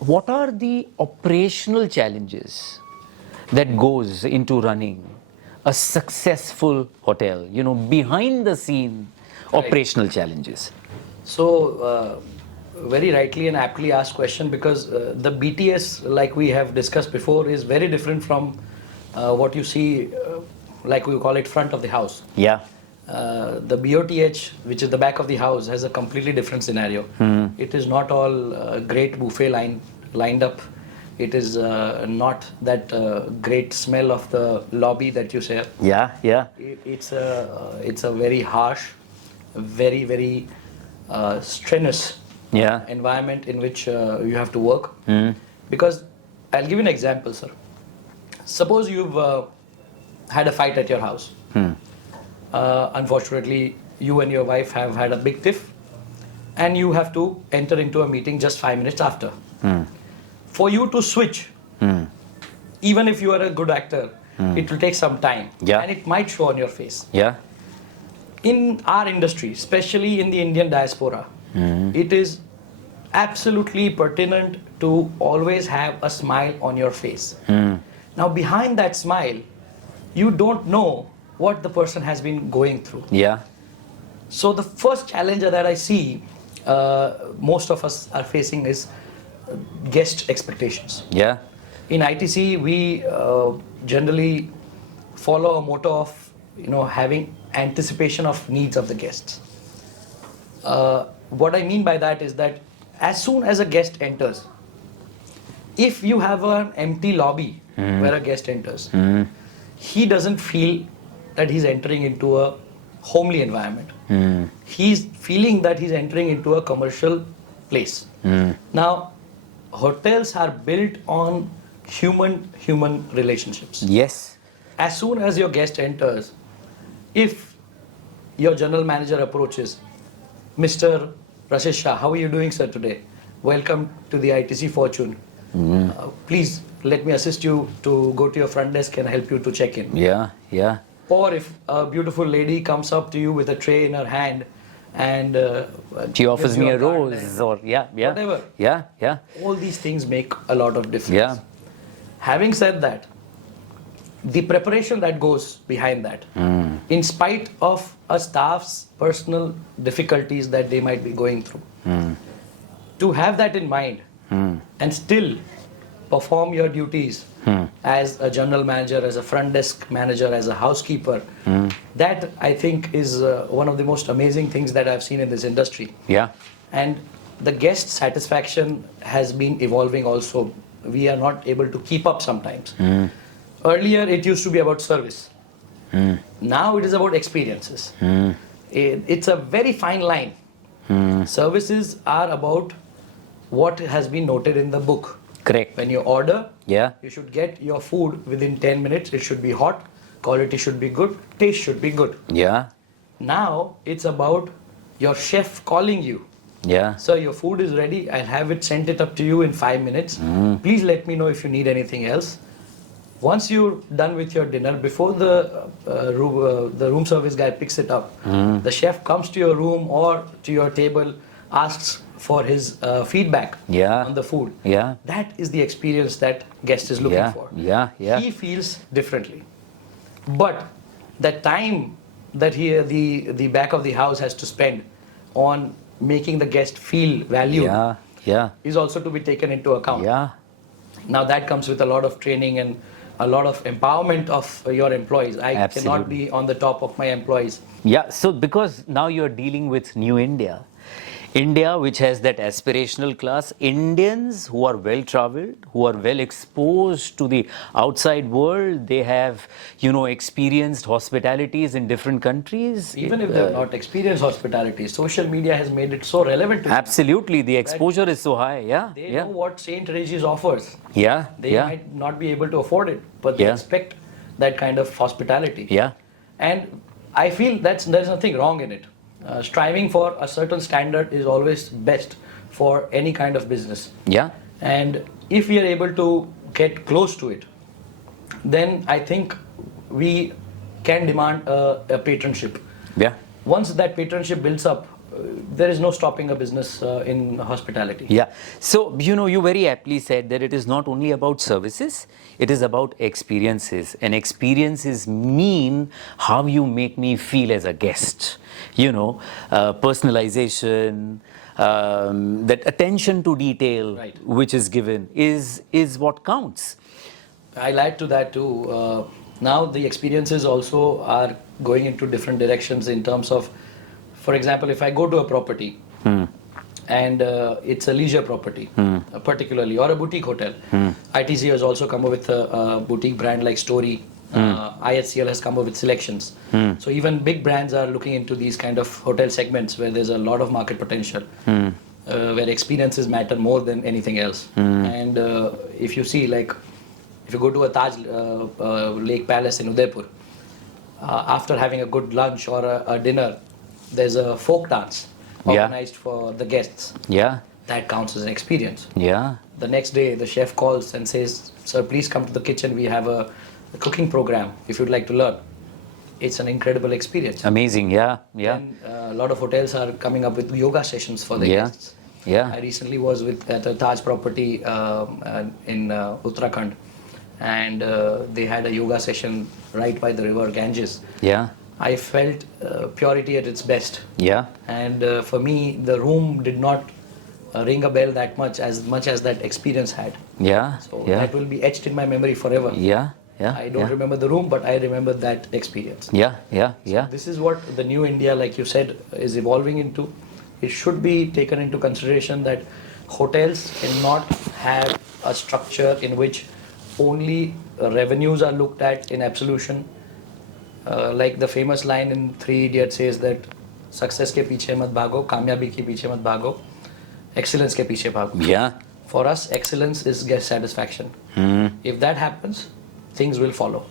what are the operational challenges that goes into running a successful hotel? Behind the scene operational challenges. So, very rightly and aptly asked question, because the BTS, like we have discussed before, is very different from what you see, like we call it front of the house. Yeah. The BOTH, which is the back of the house, has a completely different scenario. It is not all great buffet lined up. It is not that great smell of the lobby that you share. Yeah, yeah. It's a very harsh, very strenuous environment in which you have to work. Because I'll give you an example, sir. Suppose you've had a fight at your house. Unfortunately, you and your wife have had a big tiff, and you have to enter into a meeting just 5 minutes after. For you to switch, even if you are a good actor, it will take some time, and it might show on your face. Yeah. In our industry, especially in the Indian diaspora, it is absolutely pertinent to always have a smile on your face. Now, behind that smile, you don't know what the person has been going through. Yeah. So the first challenge that I see most of us are facing is guest expectations. Yeah. In ITC, we generally follow a motto of having anticipation of needs of the guests. What I mean by that is that as soon as a guest enters, if you have an empty lobby where a guest enters, he doesn't feel that he's entering into a homely environment. He's feeling that he's entering into a commercial place. Now, hotels are built on human relationships. Yes. As soon as your guest enters, if your general manager approaches, Mr. Rasesh Shah, how are you doing, sir, today? Welcome to the ITC Fortune. Please let me assist you to go to your front desk and help you to check in. Yeah, yeah. Or if a beautiful lady comes up to you with a tray in her hand and she offers me a garland, rose or whatever. Yeah. All these things make a lot of difference. Yeah. Having said that, the preparation that goes behind that, in spite of a staff's personal difficulties that they might be going through, to have that in mind and still perform your duties as a general manager, as a front desk manager, as a housekeeper, that I think is one of the most amazing things that I've seen in this industry. Yeah. And the guest satisfaction has been evolving also. We are not able to keep up sometimes. Earlier it used to be about service. Now it is about experiences. It's a very fine line. Services are about what has been noted in the book. Correct. When you order, Yeah. you should get your food within 10 minutes. It should be hot, quality should be good, taste should be good. Yeah. Now it's about your chef calling you. Yeah. Sir, your food is ready. I'll have it sent it up to you in 5 minutes. Please let me know if you need anything else. Once you're done with your dinner, before the room service guy picks it up, the chef comes to your room or to your table, asks for his feedback on the food. Yeah. That is the experience that guest is looking for. Yeah. He feels differently. But the time that the back of the house has to spend on making the guest feel valued is also to be taken into account. Yeah. Now that comes with a lot of training and a lot of empowerment of your employees. I cannot be on the top of my employees. Yeah, so because now you're dealing with New India, which has that aspirational class, Indians who are well traveled, who are well exposed to the outside world, they have, experienced hospitalities in different countries. Even if they have not experienced hospitality, social media has made it so relevant to them. Absolutely, the exposure is so high. Yeah, They know what St. Regis offers. Yeah, They might not be able to afford it, but they expect that kind of hospitality. Yeah. And I feel there's nothing wrong in it. Striving for a certain standard is always best for any kind of business. Yeah. And if we are able to get close to it, then I think we can demand a patronship. Yeah. Once that patronship builds up, there is no stopping a business in hospitality. Yeah. So, you very aptly said that it is not only about services, it is about experiences. And experiences mean how you make me feel as a guest. Personalization, that attention to detail Right. which is given is what counts. I'll add to that too. Now the experiences also are going into different directions in terms of, for example, if I go to a property and it's a leisure property, particularly, or a boutique hotel. ITC has also come up with a boutique brand like Story. IHCL has come up with Selections. So even big brands are looking into these kind of hotel segments where there's a lot of market potential. Where experiences matter more than anything else. And if you see, like, if you go to a Taj Lake Palace in Udaipur, after having a good lunch or a dinner, there's a folk dance organized for the guests. Yeah. That counts as an experience. Yeah. The next day, the chef calls and says, "Sir, please come to the kitchen. We have a cooking program if you'd like to learn." It's an incredible experience. Amazing. Yeah. Yeah. And a lot of hotels are coming up with yoga sessions for the guests. Yeah. I recently was at a Taj property in Uttarakhand, and they had a yoga session right by the river Ganges. Yeah. I felt purity at its best. Yeah. And for me, the room did not ring a bell that much as that experience had. Yeah. So Yeah. that will be etched in my memory forever. Yeah. Yeah. I don't remember the room, but I remember that experience. Yeah. Yeah. Yeah. This is what the new India, like you said, is evolving into. It should be taken into consideration that hotels cannot have a structure in which only revenues are looked at in absolution. Like the famous line in Three Idiots says that success के पीछे मत भागो, कामयाबी के पीछे मत भागो, excellence के पीछे भागो. Yeah. For us, excellence is guest satisfaction. If that happens, things will follow.